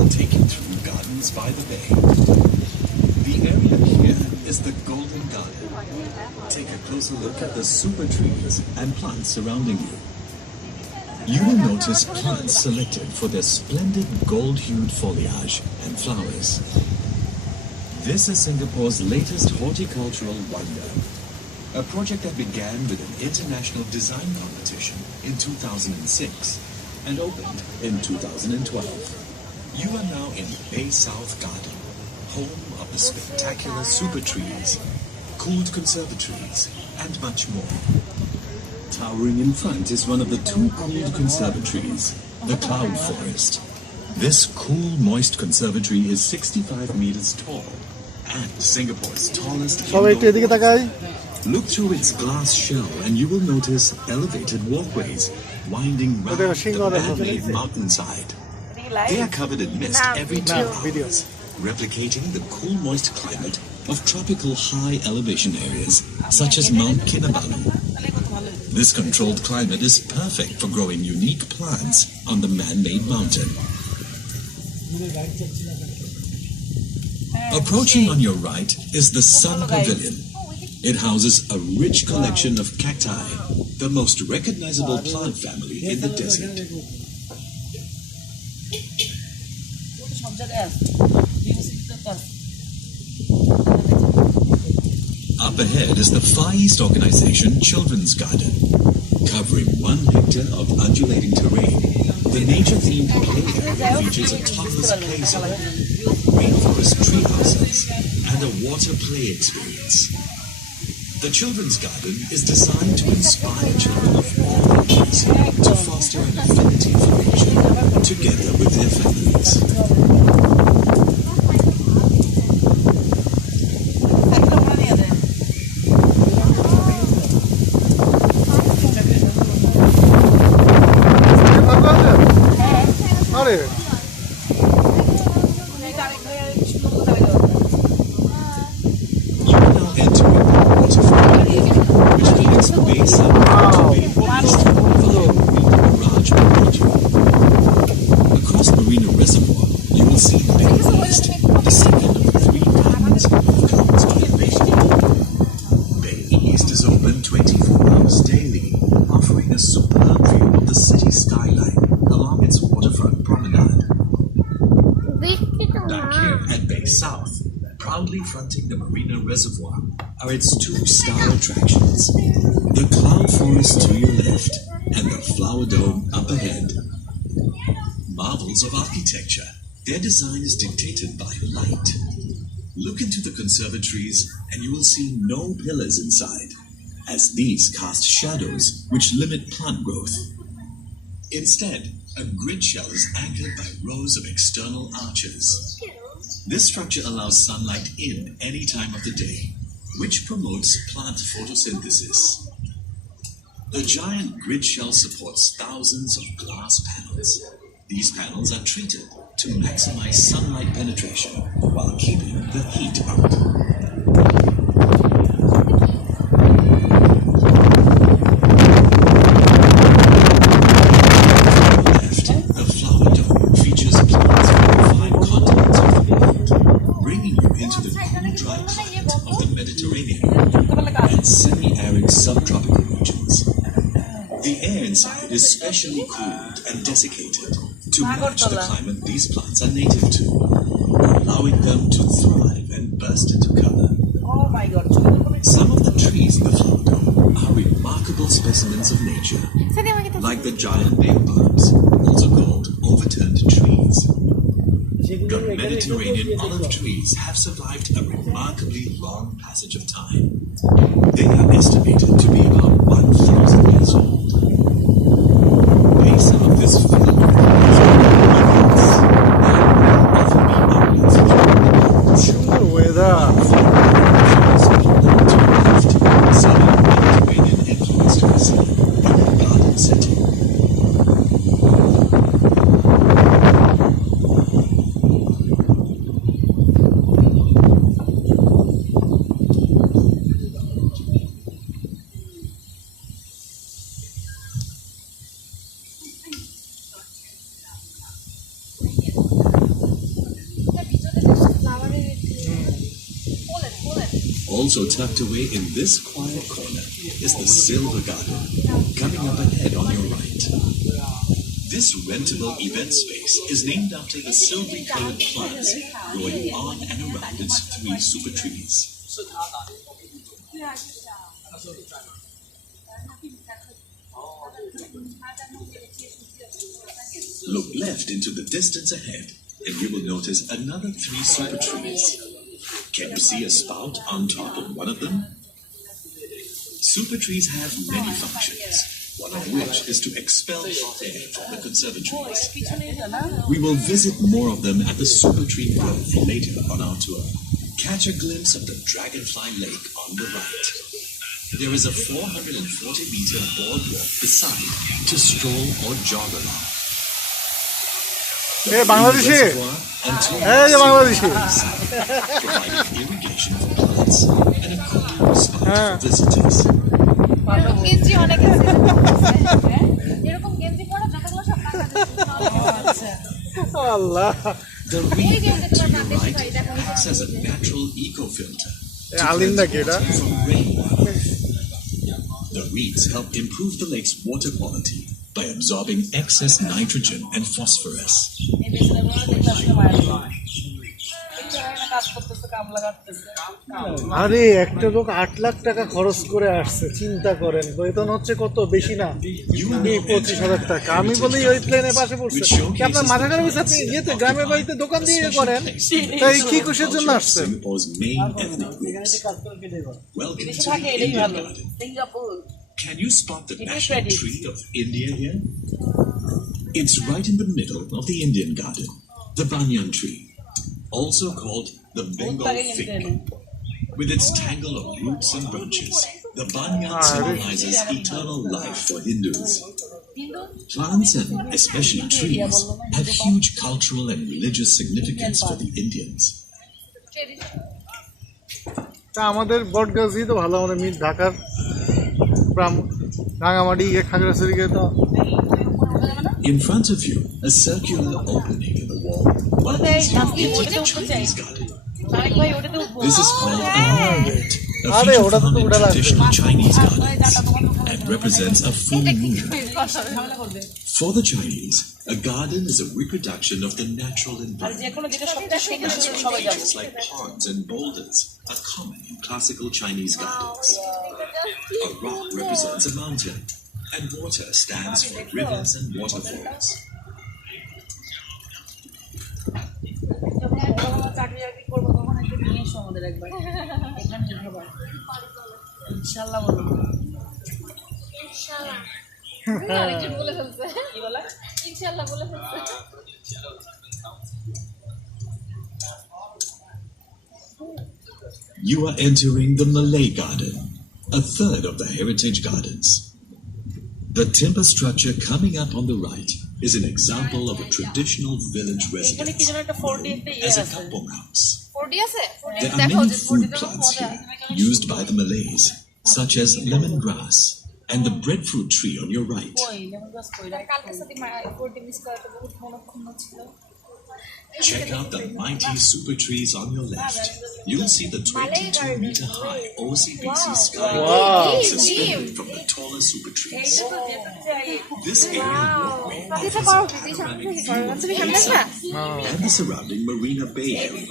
will take you through Gardens by the Bay. The area here is the Golden Garden. Take a closer look at the super trees and plants surrounding you. You will notice plants selected for their splendid gold-hued foliage and flowers. This is Singapore's latest horticultural wonder, a project that began with an international design competition in 2006 and opened in 2012. You are now in Bay South Garden, home of the spectacular super trees, cooled conservatories, and much more. Towering in front is one of the two cooled conservatories, the Cloud Forest. This cool, moist conservatory is 65 meters tall and Singapore's tallest indoor forest. Look through its glass shell and you will notice elevated walkways winding round the man-made mountainside. They are covered in mist every 2 hours, replicating the cool, moist climate of tropical high elevation areas such as Mount Kinabalu. This controlled climate is perfect for growing unique plants on the man-made mountain. Approaching on your right is the Sun Pavilion. It houses a rich collection of cacti, the most recognizable plant family in the desert. Up ahead is the Far East Organization Children's Garden. Covering 1 hectare of undulating terrain, the nature-themed play area features a toddler's play zone, rainforest tree houses, and a water play experience. The Children's Garden is designed to inspire children of all ages to foster an affinity for nature together with their families. Fronting the Marina Reservoir are its 2-star attractions, the Cloud Forest to your left and the Flower Dome up ahead. Marvels of architecture, their design is dictated by light. Look into the conservatories and you will see no pillars inside, as these cast shadows which limit plant growth. Instead, a grid shell is anchored by rows of external arches. This structure allows sunlight in any time of the day, which promotes plant photosynthesis. The giant grid shell supports thousands of glass panels. These panels are treated to maximize sunlight penetration while keeping the heat out. Is specially cooled and desiccated to match the climate these plants are native to, allowing them to thrive and burst into color. Some of the trees in the Flower Dome are remarkable specimens of nature, like the giant baobab palms, also called overturned trees. The Mediterranean olive trees have survived a remarkably long passage of time. They are estimated to be about 1,000 years old. Some of this filled with plants and often be outlets of southern Mediterranean influence to us in the garden setting. Also tucked away in this quiet corner is the Silver Garden, coming up ahead on your right. This rentable event space is named after the silvery colored plants growing on and around its 3 super trees. Look left into the distance ahead and you will notice another 3 super trees. Can you see a spout on top of one of them? Super trees have many functions, one of which is to expel hot air from the conservatories. We will visit more of them at the Super Tree Grove later on our tour. Catch a glimpse of the Dragonfly Lake on the right. There is a 440-meter boardwalk beside to stroll or jog along. The Bangladeshi. reservoir and two Bangladeshi. providing irrigation for plants and a cool spot for visitors. গেঞ্জি অনেক আছে এরকম গেঞ্জি পরা যতগুলো সব বাংলাদেশি আল্লাহ The reed to your right acts as a natural eco-filter to Alinda filter Geda. water from rainwater. The reeds help improve the lake's water quality by absorbing excess nitrogen and phosphorus. আরে একটা লোক 8 লাখ টাকা খরচ করে আসছে, চিন্তা করেন, বেতন হচ্ছে কত বেশি না, 25,000 টাকা। আমি বলি ওই প্লেনে পাশে পড়ছে কি আপনার মাথা খারাপ হয়েছে, আপনি ইয়েতে গ্রামের বাড়িতে দোকান দিয়ে করেন, তাই কি কুশের জন্য আসছেন? Singapore's main ethnic groups. Welcome to the Indian Garden. Can you spot the national tree of India here? It's right in the middle of the Indian Garden, the banyan tree, also called the Bengal fig. With its tangle of roots and branches, the banyan symbolizes eternal life for Hindus. Plants and especially trees have huge cultural and religious significance for the Indians. তা আমাদের বটগাছি তো ভালো, আমাদের meet ঢাকার রাঙামাটি খাগড়াছড়ি গিয়ে তো In front of you, a circular opening in the wall. One of these into the Chinese garden. This is called a moonlight, a feature found in traditional Chinese gardens, and represents a full moon. For the Chinese, a garden is a reproduction of the natural environment. Natural features like ponds and boulders are common in classical Chinese gardens. A rock represents a mountain, and water stands for rivers and waterfalls. You are entering the Malay Garden, a third of the heritage gardens. The timber structure coming up on the right is an example of a traditional village residence known as a kampung house. There are many food plants here used by the Malays, such as lemongrass and the breadfruit tree on your right. Check out the mighty super trees on your left. You'll see the 22-meter-high OCBC sky suspended from the taller super trees. This aerial walkway offers a panoramic view of the hillside and the surrounding Marina Bay area.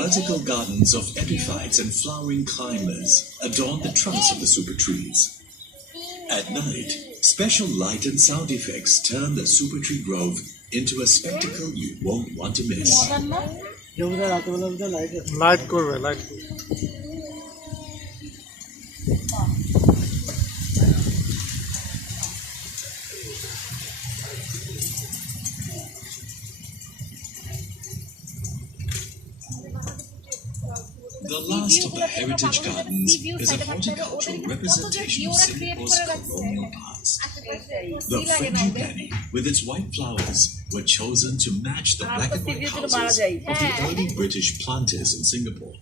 Vertical gardens of epiphytes and flowering climbers adorn the trunks of the super trees. At night, special light and sound effects turn the super tree grove into a spectacle you won't want to miss. Light করবে, light The last of the heritage gardens is a horticultural representation of Singapore's colonial past. The frangipani, with its white flowers, were chosen to match the black and white houses of the early British planters in Singapore.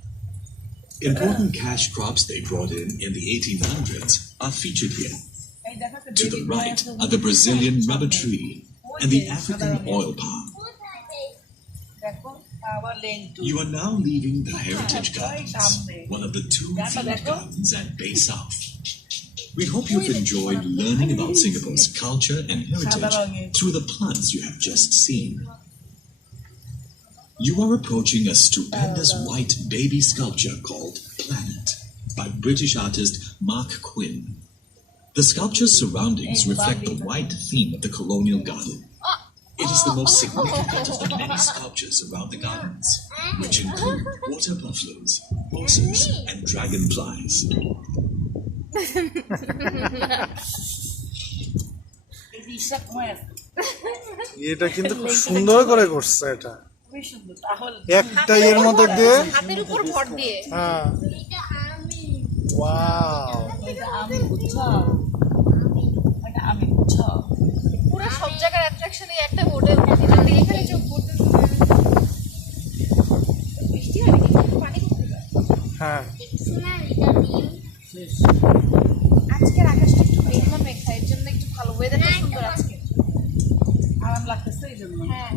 Important cash crops they brought in the 1800s are featured here. To the right are the Brazilian rubber tree and the African oil palm. You are now leaving the Heritage Gardens, one of the two themed gardens at Bay South. We hope you've enjoyed learning about Singapore's culture and heritage through the plants you have just seen. You are approaching a stupendous white baby sculpture called Planet by British artist Mark Quinn. The sculpture's surroundings reflect the white theme of the colonial garden. It is the most significant of the many sculptures around the gardens, which include water buffaloes, horses, and dragonflies. এটা কিন্তু খুব সুন্দর করে করছে এটা একটা এর মধ্যে দিয়ে হাতের উপর ভর দিয়ে হ্যাঁ ওয়াও পুরো সব জায়গার অ্যাট্রাকশন এই একটা বোর্ডে এখানে চোখ পড়তে বৃষ্টি হয় নাকি পানি কোথায় যায় হ্যাঁ আজকের আকাশটা একটু মেঘলা মেঘলা এর জন্য একটু ভালো ওয়েদারটা সুন্দর আজকে আরাম লাগতেছে এই জন্য হ্যাঁ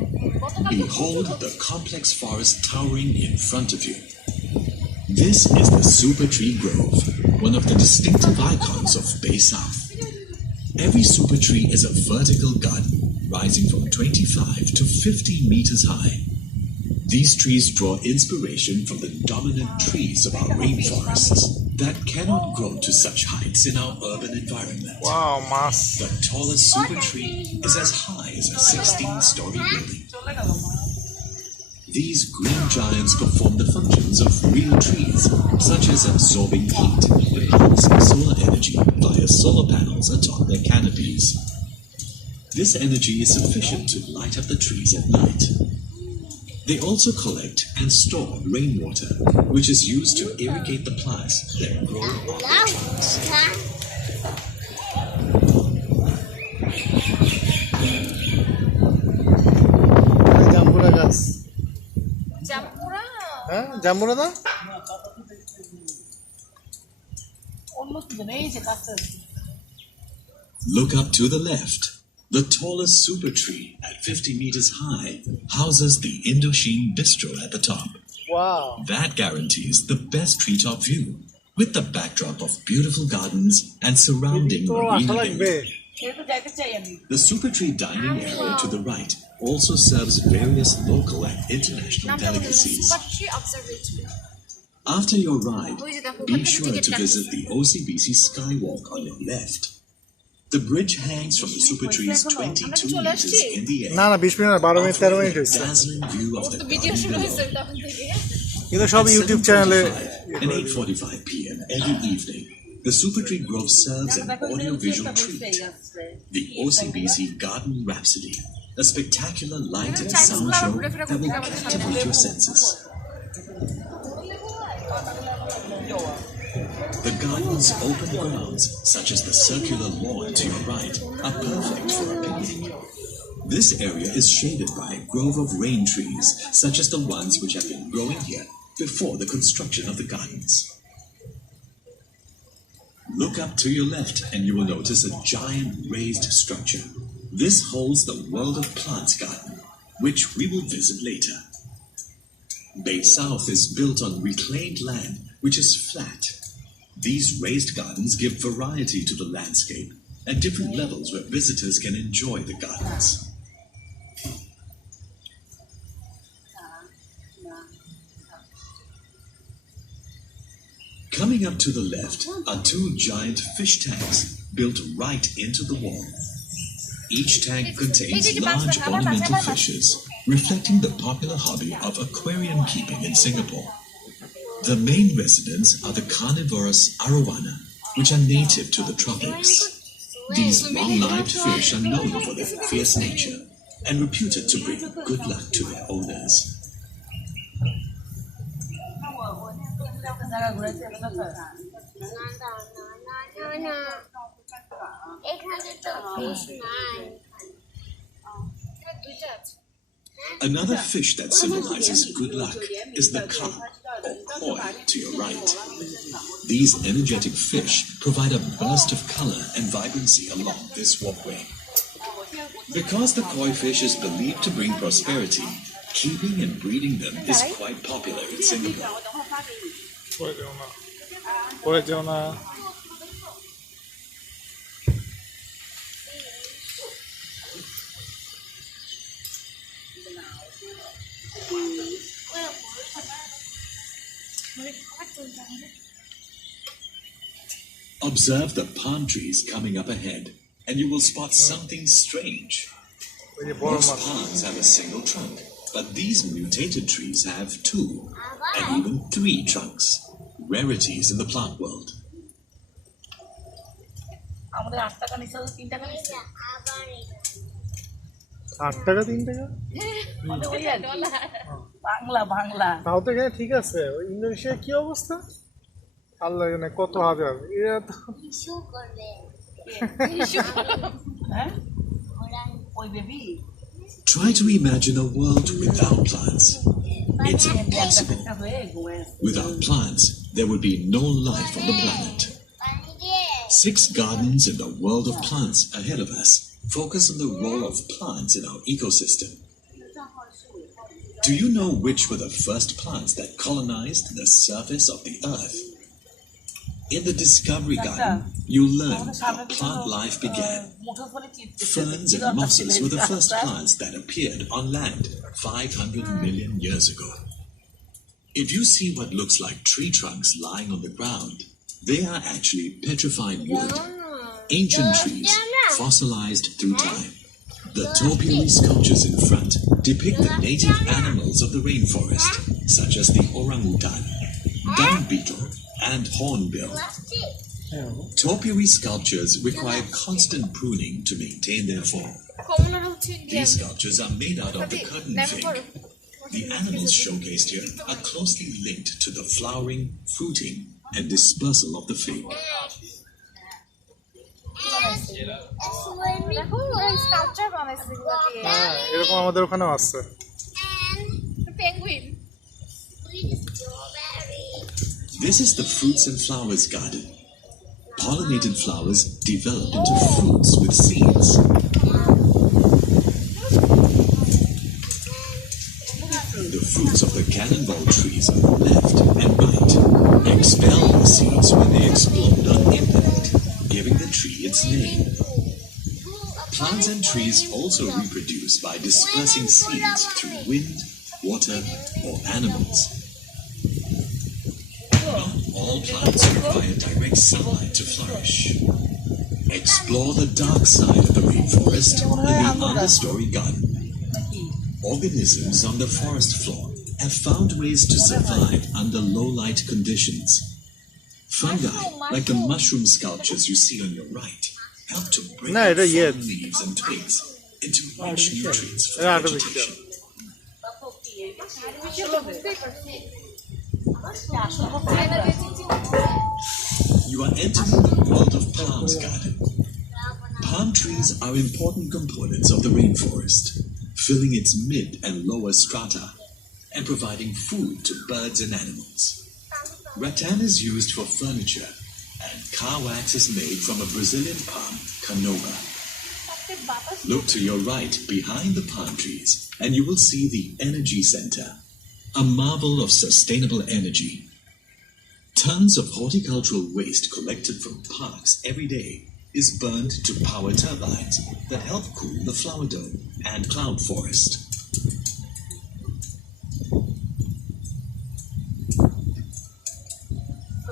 Behold the complex forest towering in front of you. This is the Super Tree Grove, one of the distinctive icons of Bay South. Every super tree is a vertical garden rising from 25 to 50 meters high. These trees draw inspiration from the dominant trees of our rainforests that cannot grow to such heights in our urban environment. Wow মাস The tallest super tree is as high as a 16-story building. These green giants perform the functions of real trees, such as absorbing heat and harnessing solar energy via solar panels atop their canopies. This energy is sufficient to light up the trees at night. They also collect and store rainwater, which is used to irrigate the plants that grow on the trees. জাম্বুরা গাছ জামপুরা হ্যাঁ জাম্বুরা না Look up to the left. The tallest super tree at 50 meters high houses the Indochine Bistro at the top. Wow That guarantees the best treetop view, with the backdrop of beautiful gardens and surrounding তো marine আশা লাগবে area. The Super Tree dining area to the right also serves various local and international delicacies. Observatory After your ride, be sure to visit the OCBC Skywalk on your left. The bridge hangs from the Super Tree's 22 meters in the air, না না 20 minute 12 minute 13 minute offering a হয়েছে dazzling view of the video garden শুরু below. হয়েছে তখন থেকে কিন্তু সব YouTube চ্যানেলে 7:45 and 8:45 p.m. every evening, the Super Tree Grove serves an audio-visual treat, the OCBC Garden Rhapsody, a spectacular light and sound show that will captivate your senses. The garden's open grounds, such as the circular lawn to your right, are perfect for a picnic. This area is shaded by a grove of rain trees, such as the ones which have been growing here before the construction of the gardens. Look up to your left and you will notice a giant raised structure. This holds the World of Plants Garden, which we will visit later. Bay South is built on reclaimed land, which is flat. These raised gardens give variety to the landscape at different levels where visitors can enjoy the gardens. Coming up to the left are two giant fish tanks built right into the wall. Each tank contains large ornamental fishes, reflecting the popular hobby of aquarium keeping in Singapore. The main residents are the carnivorous arowana, which are native to the tropics. These long-lived fish are known for their fierce nature and reputed to bring good luck to their owners. Another fish that symbolizes good luck is the carp, or koi, to your right. These energetic fish provide a burst of color and vibrancy along this walkway. Because the koi fish is believed to bring prosperity, Keeping and breeding them is quite popular in Singapore. পড়ে যেও না, পড়ে যেও না। Observe the palm trees coming up ahead, and you will spot something strange. ওই যে বড় Most much. palms have a single trunk, but these mutated trees have 2 and even 3 trunks. Rarities in the plant world. আমাদের 8 টাকা নিচে 3 টাকা নিচে 8 টাকা 3 টাকা? ওই আর কি। বাংলা বাংলা তাও তো এখানে ঠিক আছে। ওই ইন্দোনেশিয়ার কি অবস্থা? আল্লাহ জানে কত হাজার। এরা তো হ্যাঁ ওই baby Try to imagine a world without plants. It's impossible. হয়ে ঘুরে Without plants, there would be no life on the planet. 6 gardens in the world of plants ahead of us focus on the role of plants in our ecosystem. Do you know which were the first plants that colonized the surface of the earth? In the Discovery Garden, you learn how plant life began. Ferns and mosses were the first plants that appeared on land 500 million years ago. If you see what looks like tree trunks lying on the ground, they are actually petrified wood, ancient trees fossilized through time. The topiary sculptures in front depict the native animals of the rainforest, such as the orangutan, dung beetle, and hornbill. Topiary sculptures require constant pruning to maintain their form. These sculptures are made out of the curtain fig. The animals showcased here are closely linked to the flowering, fruiting, and dispersal of the fig. হ্যাঁ, এরকম আমাদের ওখানেও আছে। This is the fruits and flowers garden. Pollinated flowers develop into fruits with seeds. The fruits of the cannonball trees on the left and right expel the seeds when they explode on impact, giving the tree its name. Plants and trees also reproduce by dispersing seeds through wind, water, or animals. Not all plants require direct sunlight to flourish. Explore the dark side of the rainforest in the understory garden. Organisms on the forest floor have found ways to survive under low light conditions. Fungi, like the mushroom sculptures you see on your right, help to break No, up এটা ইয়ে। fallen leaves and twigs into rich nutrients for এটা artificial। vegetation. You are entering the world of palms garden. Palm trees are important components of the rainforest, filling its mid and lower strata and providing food to birds and animals. Rattan is used for furniture, and car wax is made from a Brazilian palm, canoga. Look to your right behind the palm trees, and you will see the Energy Center, a marvel of sustainable energy. Tons of horticultural waste collected from parks every day is burned to power turbines that help cool the flower dome and cloud forest.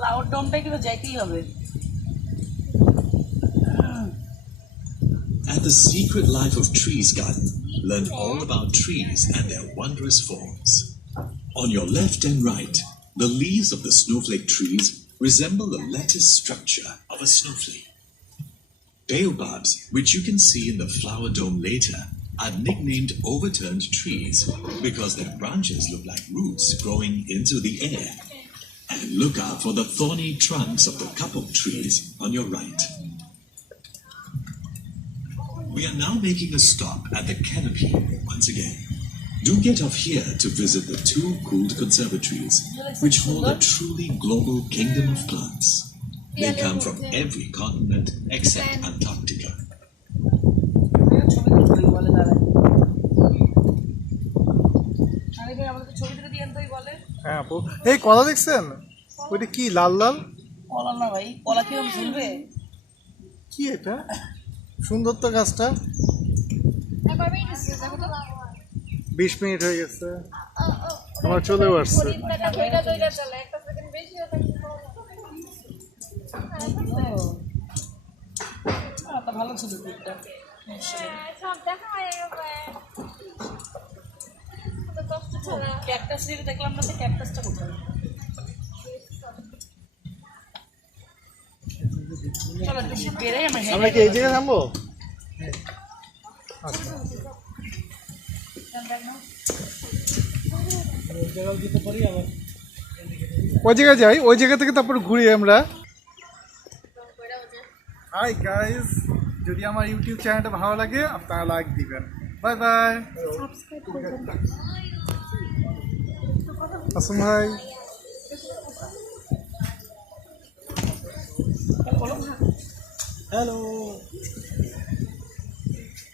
Cloud ডোমটা কিন্তু যাইতেই হবে At the Secret Life of Trees Garden, learn all about trees and their wondrous forms. On your left and right, the leaves of the snowflake trees resemble the lattice structure of a snowflake. Baobabs, which you can see in the flower dome later, are nicknamed overturned trees because their branches look like roots growing into the air. And look out for the thorny trunks of the kapok trees on your right. We are now making a stop at the canopy once again. Do get off here to visit the 2 cooled conservatories, which hold a truly global kingdom of plants. They come from every continent except Antarctica. ছবি তুলতে বলে দাঁড়ায় হ্যাঁ আপু, এই কলা দেখছেন? ওইটা কি লাল লাল? কলা না ভাই, কলা কিরকম ঝুলবে? কি এটা? সুন্দর তো গাছটা। একবার বেরিয়ে এসেছে, দেখো তো। 20 মিনিট হয়ে গেছে, আমার চলেও আসছে। শরীরটা দইরা দইরা চলে, একটা সেকেন্ড বেশি হলে তা ভালো ছিল দুধটা। সব দেখা হয়ে গেছে। কত কষ্ট ছাড়া। ক্যাকটাস রিল দেখলাম না, তো ক্যাকটাসটা কোথায়? চলো একটু বেড়াই, আমরা আমরা কি এই জায়গায় থামবো? ওই জায়গায় যাই, ওই জায়গা থেকে তারপর ঘুরি আমরা। হাই গাইস, যদি আমার ইউটিউব চ্যানেলটা ভালো লাগে আপনারা লাইক দিবেন। Bye bye. আসুন ভাই। হ্যালো।